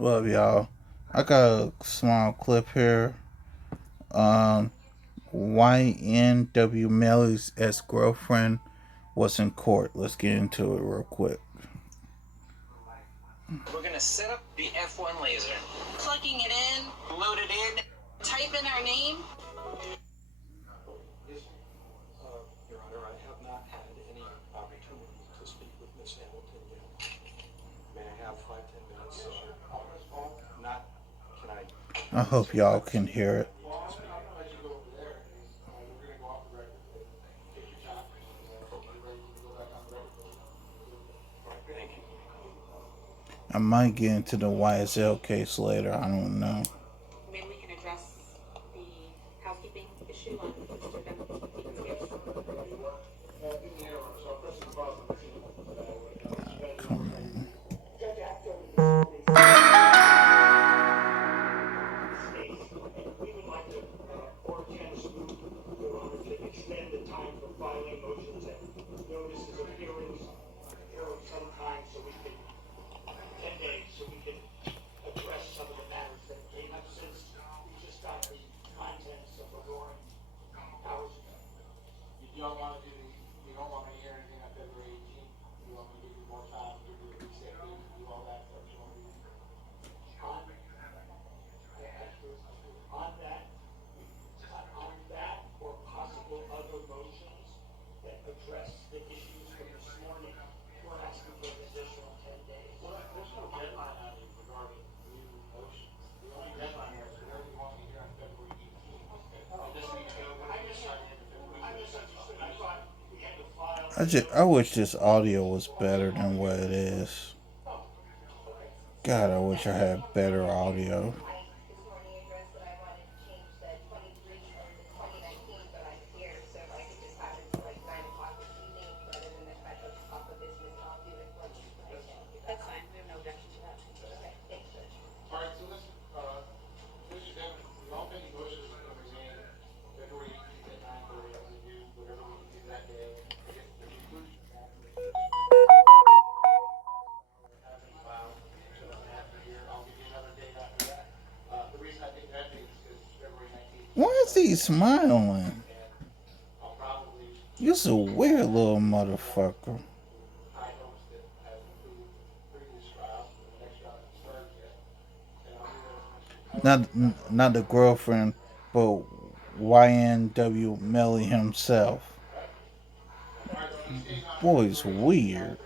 Love y'all. I got a small clip here. Um, Ynw Melly's ex girlfriend was in court. Let's get into it real quick. We're gonna set up the F1 laser. Plugging it in, load it in, type in our name. Your Honor, I have not had any opportunity to speak with Miss Hamilton yet. May I have 5-10 minutes? Not, can I? I hope y'all can hear it. Thank you. I might get into the YSL case later. I don't know. Maybe we can address the housekeeping issue on Mr. Demon's case. Come on. We would like to, or can smooth, Your Honor, to extend the time for filing motions and notices of hearings sometime so we can, 10 days, so we can address some of the matters that came up since we just got the contents of the warrant hours ago. You don't want to do you don't want me to hear anything on February 18th? You want me to give you more time, give you a reset date, do all that stuff you want to do? On that or possible other motions that address the issues from this morning, we're asking for an additional 10 days. Well, there's no deadline on it regarding new motions. The only deadline is whatever you want me to hear on February 18th. It doesn't mean to go when you start in February. I misunderstood. I thought we had to file. I wish this audio was better than what it is. God, I wish I had better audio. That's fine. We have no objection to that. All right, so listen, Mr. Devin, the all pending motions are going to remain February 18th at 9:30. I'm going to do whatever we can do that day. I guess the conclusion of that is have them filed, so that's after here. I'll give you another date after that. The reason I think that date is February 19th. Why is he smiling? I'll probably You're a weird little motherfucker. high hopes that has included previous trials, but the next trial hasn't started yet. And I'll do that as much. Not the girlfriend, but Ynw Melly himself. Boy's weird.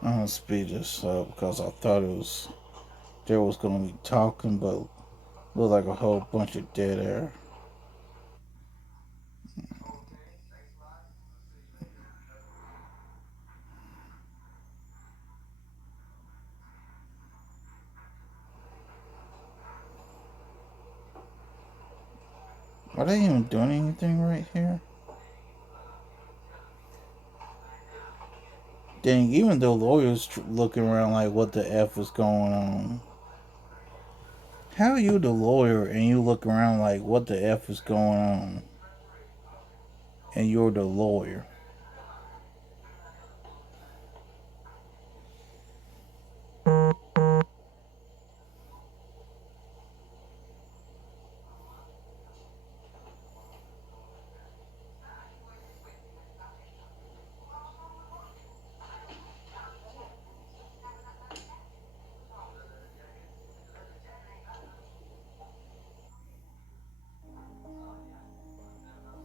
I'm gonna speed this up because I thought there was gonna be talking, but looked like a whole bunch of dead air. Are they even doing anything right here? Dang, even the lawyers looking around like, what the F is going on? How are you the lawyer and you look around like, what the F is going on? And you're the lawyer.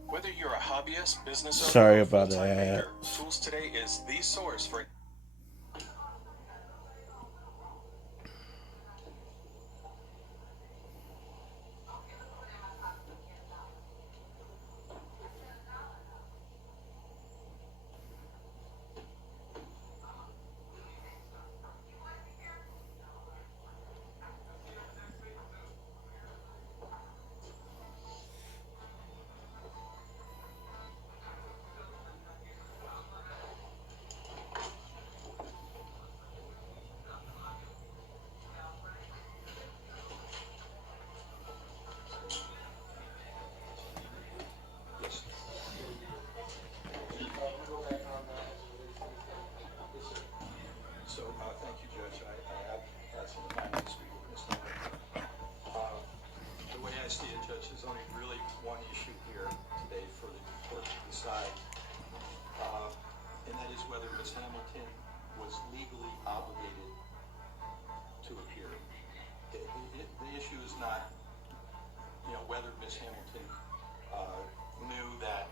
Whether you're a hobbyist, business owner, Sorry or about full-time maker, that. Tools Today is the source for So, thank you, Judge. I have had some time to speak with Ms. Melly. The way I see it, Judge, there's only really one issue here today for the court to decide, and that is whether Ms. Hamilton was legally obligated to appear. The issue is not, whether Ms. Hamilton knew that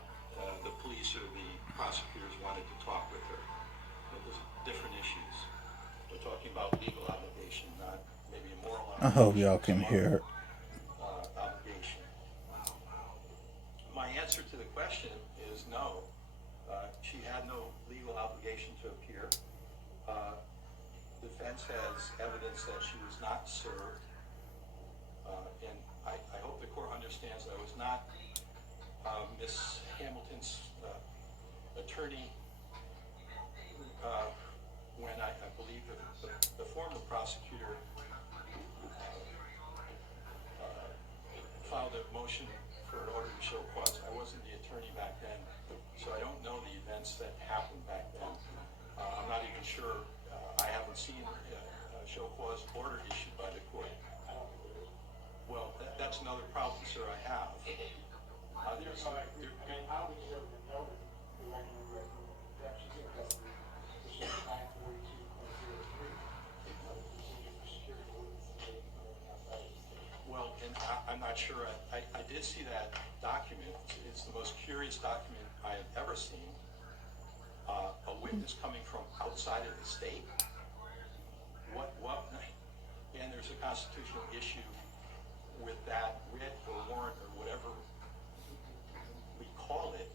the police or the prosecutors wanted to talk with her. There's different issues. We're talking about legal obligation, not maybe a moral I hope obligation. y'all can hear it. Obligation. My answer to the question is no. She had no legal obligation to appear. Defense has evidence that she was not served. And I hope the court understands that I was not Ms. Hamilton's attorney when I believe the former prosecutor filed a motion for an order to show cause. I wasn't the attorney back then, so I don't know the events that happened back then. I'm not even sure. I haven't seen a show cause order issued by the court. Well, that's another problem, sir, I have. There's, I mean, I'll be sure to note the record that she's in custody. This is 942.03. Procedure for security witnesses outside of the state. well, and I'm not sure. I did see that document. It's the most curious document I have ever seen. A witness coming from outside of the state. What? And there's a constitutional issue with that writ or warrant or whatever we call it.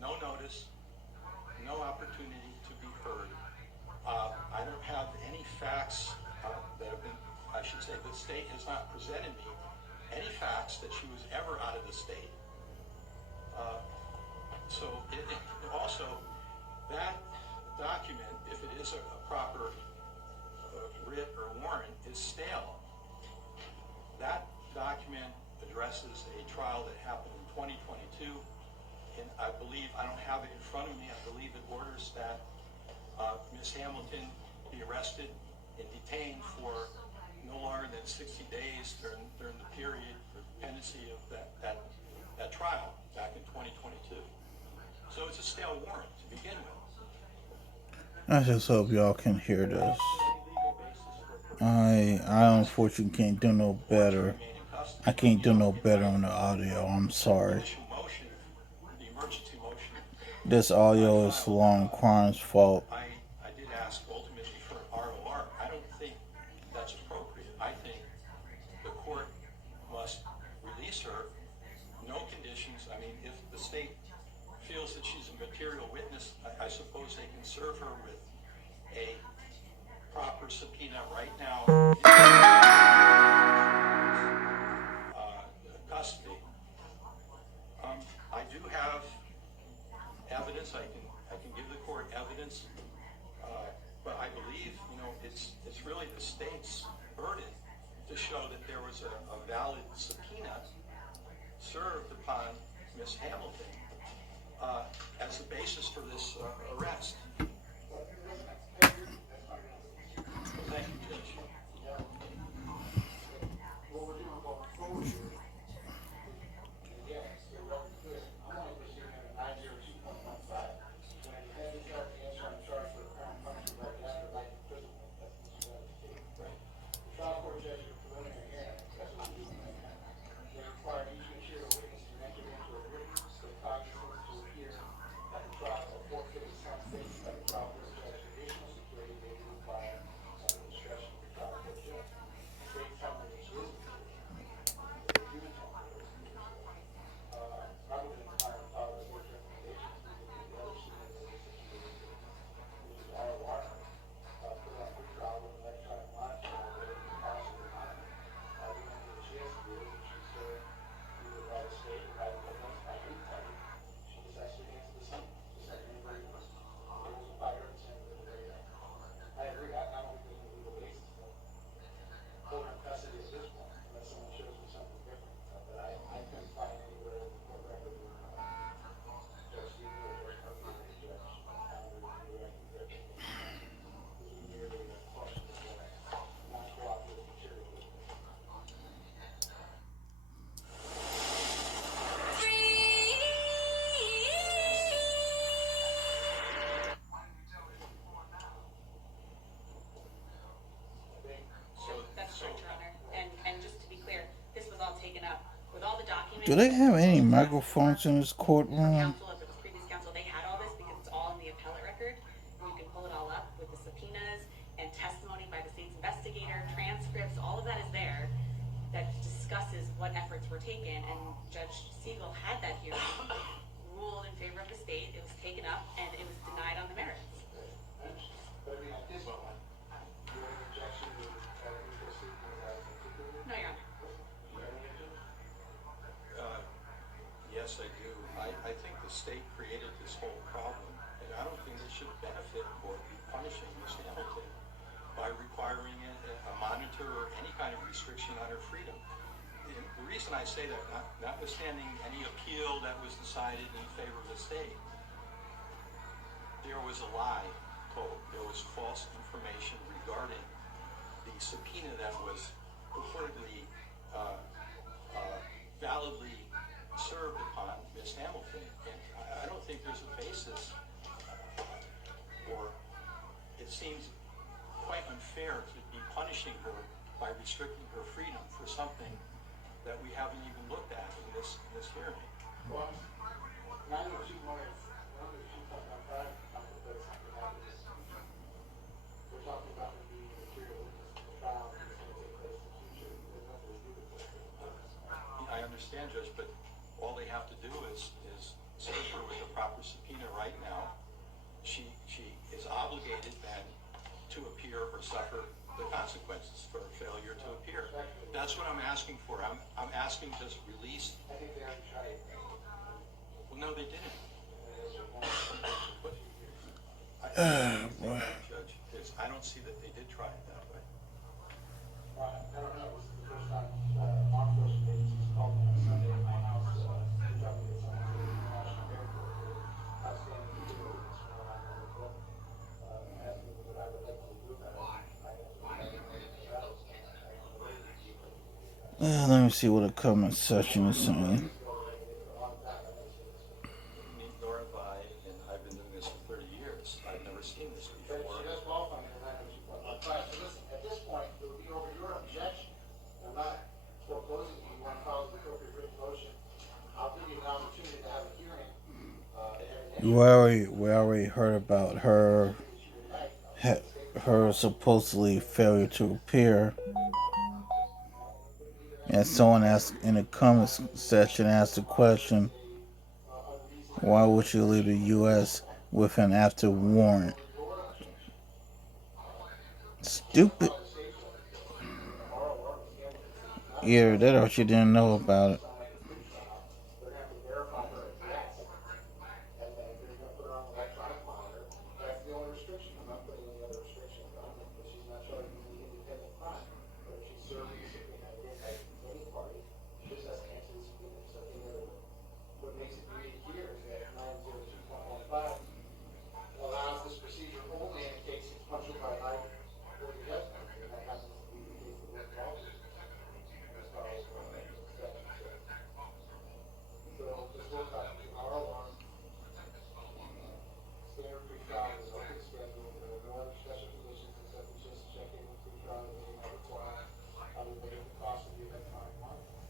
No notice, no opportunity to be heard. I don't have any facts that have been, I should say, the state has not presented me any facts that she was ever out of the state. So also, that document, if it is a proper writ or warrant, is stale. That document addresses a trial that happened in 2022, and I believe, I don't have it in front of me, I believe it orders that Ms. Hamilton be arrested and detained for no longer than 60 days during the period, the pendency of that trial back in 2022. I just hope y'all can hear this. Any legal basis for I unfortunately can't do no better. remain in custody. I can't do no In better my on the audio. I'm sorry. initial motion, the emergency motion This I audio is filed, Lauren Crime's fault. I did ask ultimately for an ROR. I don't think that's appropriate. I think the court must release her, no conditions. I mean, if the state feels that she's a material witness, I suppose they can serve her with a proper subpoena right now. Custody. I do have evidence. I can give the court evidence, but I believe it's really the state's burden to show that there was a valid subpoena served upon Miss Hamilton as the basis for this arrest. Thank you, Judge. What we're doing going forward here, again, the record clear, I'm only proceeding under 902.15. When the defendant charge answer, I'm charged with a crime punishable by death or life imprisonment. That's Mr. State. Right. The trial court judge in a preliminary hearing, that's what we're doing right now. They require each material witness to enter into a written cognizance to appear at the trial or forfeit some statements by the trial court judge. Additional security may be required at the discretion of the trial court judge. The state telling me she is material. They do tell me that it's material. Rather than trying to follow the state's recommendations, we can do the other scenario that which is ROR, put on pre-trial with electronic monitoring, whatever you can possibly monitor. The only thing that she has to do is if she's served either by the state or by the government, by anybody, she just has to answer the same, just like anybody else. It was a fire at the end of the day. I agree, I don't think there's any legal basis for holding her custody at this point, unless someone shows me something different. But I couldn't find anywhere in the court record where Judge Seaver or Judge Murphy or any judge found her to be directly there. This was merely a question of non-cooperative material. That's correct, Your Honor. And just to be clear, this was all taken up with all the documents. Do they have any microphones in this For courtroom? counsel, if it was previous counsel, they had all this because it's all in the appellate record. You can pull it all up with the subpoenas and testimony by the state's investigator, transcripts, all of that is there that discusses what efforts were taken. And Judge Siegel had that hearing, ruled in favor of the state, it was taken up, and it was denied on the merits. But I mean, at this point, you have an objection to legal statement as particular? No, Your Honor. Yes, I do. I think the state created this whole problem, and I don't think it should benefit or be punishing Ms. Hamilton by requiring a monitor or any kind of restriction on her freedom. The reason I say that, notwithstanding any appeal that was decided in favor of the state, there was a lie told. There was false information regarding the subpoena that was purportedly validly served upon Ms. Hamilton. And I don't think there's a basis, or it seems quite unfair to be punishing her by restricting her freedom for something that we haven't even looked at in this hearing. Well, 902.15, but something happens. We're talking about her being a material witness to the trial that's going to take place in the future. There's nothing to do with this. I understand, Judge, but all they have to do is serve her with a proper subpoena right now. She is obligated then to appear or suffer the consequences for failure to appear. That's what I'm asking for. I'm asking just release. I think they already tried it. Well, no, they didn't. But Boy. Judge, I don't see that they did try it that way. I don't know. This is the first time law enforcement agencies called me on Sunday at my house to tell me that someone's at the international airport with outstanding material witness from around the world. Asked me what I would like to do about it. I didn't know anything about it. Let me see what the comment section is saying. Nor have I, and I've been doing this for 30 years. I've never seen this before. opportunity to have a hearing, We already heard about her supposedly failure to appear, and someone asked in the comments section asked the question, why would you leave the U.S. with an after warrant? Stupid. Either that or she didn't know about it. they're gonna have to verify her address, and then they're gonna put her on electronic monitor. That's the only restriction. I'm not putting any other restrictions on her, but she's not charging any independent crime. But if she's serving a subpoena against any party, she just has to answer the subpoena, just like any other one. What makes it unique here is that 902.15 allows this procedure only in case it's punishable by life or the death penalty, and that happens to be the case that we're involved in. As far as statute says. So this work out to our alarm, standard pre-trial is open schedule, there are no other special conditions except we just check in with pre-trial that they might require, other than the cost of the electronic monitor.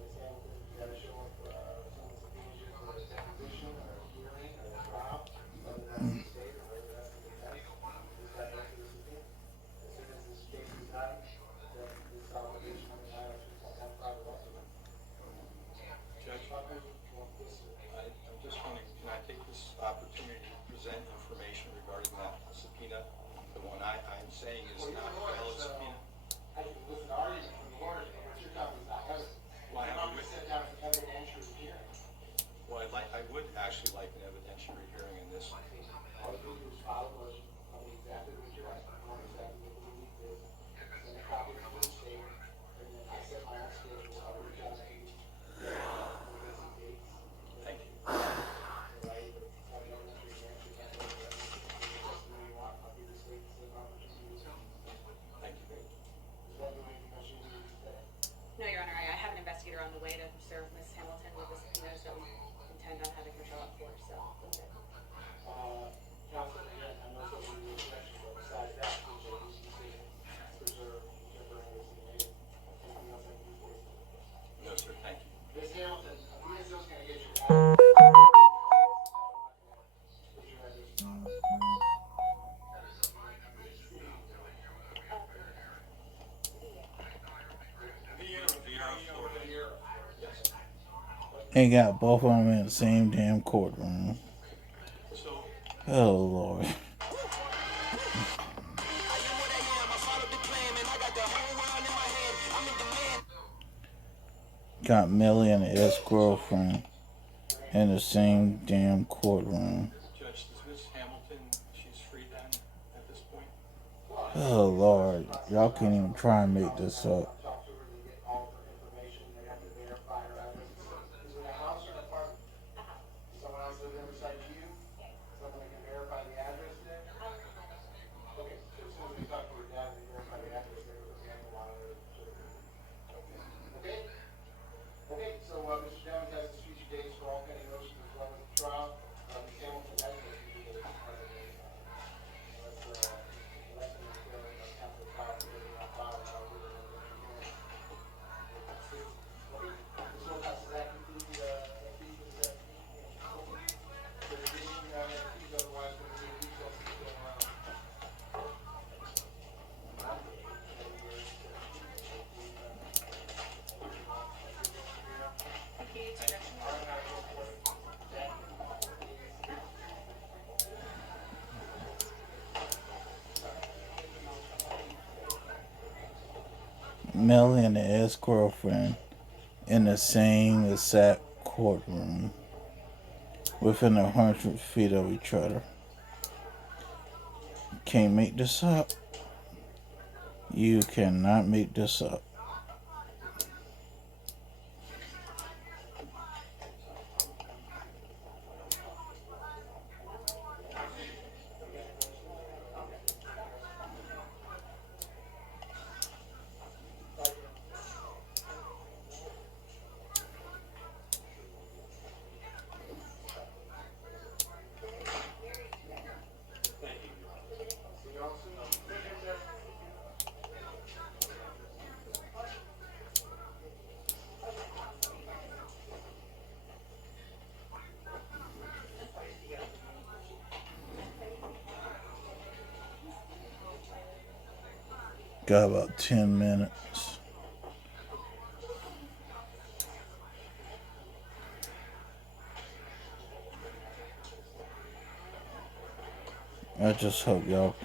Ms. Hamilton, you gotta show up, someone's subpoenas you for a deposition or a hearing or a trial, whether that's the state or whether that's the defense, you just gotta answer the subpoena. As soon as this case is done, then this obligation under 902.15 will also run. Judge, I'm just wondering, can I take this opportunity to present information regarding that subpoena? The one I'm saying is not a valid subpoena? I can listen to argument from the lawyers, but what you're talking about evidence. Well, I have a You're witness. sit down at the evidentiary hearing. Well, I would actually like an evidentiary hearing in this. All you do is file a motion, tell me exactly what you're asking for, exactly what the need is, send a copy to the state, and then I set my own schedule, I'll reach out to you. We'll get some dates. Thank you. Right, but have an evidentiary hearing, you have to have the testimony you want, I'll give the state the same opportunity. Thank you. Is that the way you should do it today? No, Your Honor, I have an investigator on the way to serve Ms. Hamilton with the subpoenas that we intend on having her show up for, so that's it. Counsel, again, I know social media objection, but besides that, which I use decision, preserve, whichever is made, anything else I can do for you? No, sir, thank you. Ms. Hamilton, BSO's gonna get your They got both of them in the same damn courtroom. So, Oh, Lord. Got Melly and his ex-girlfriend in the same damn courtroom. Judge, does Ms. Hamilton, she's free then at this point? Oh, Lord. Y'all can't even try and make this up. talk to her, they get all of her information, they have to verify her address. Is it a house or an apartment? Someone else live there besides you? Someone that can verify the address there? Okay, so as soon as they talk to her dad, they verify the address there with a sample monitor. Okay? Okay, so, Mr. Devon has his future dates for all pending motions as well as the trial. Ms. Hamilton has no future dates. Melly and his ex-girlfriend in the same exact courtroom, within 100 feet of each other. Can't make this up. You cannot make this up. Got about 10 minutes. I just hope y'all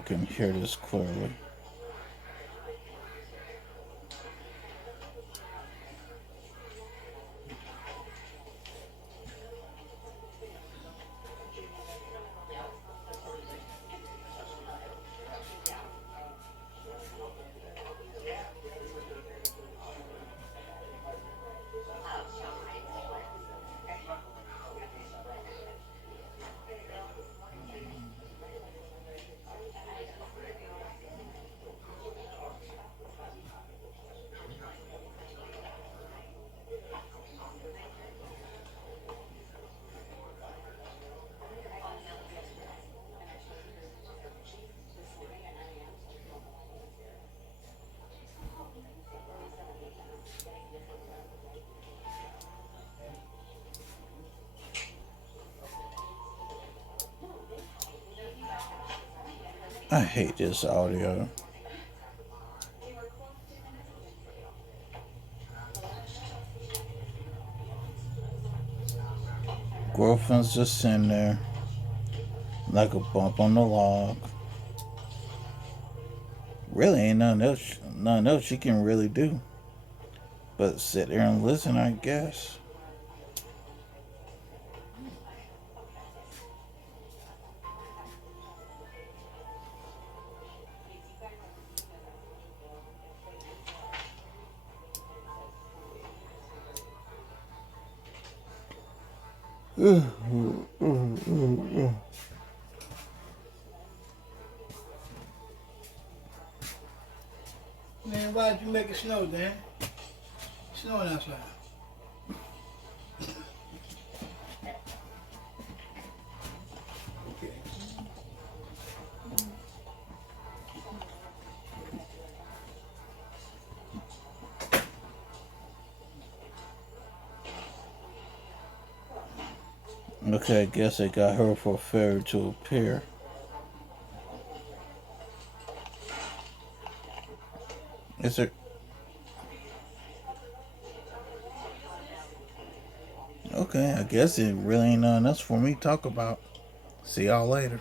can hear this clearly. I hate this audio. Girlfriend's just sitting there like a bump on the log. Really ain't nothing else she can really do but sit there and listen, I guess. Man, why'd you make it snow, Dan? It's snowing outside. Okay. Okay, I guess they got her for a fairy to appear. Is there? Okay, I guess it really ain't nothing else for me to talk about. See y'all later.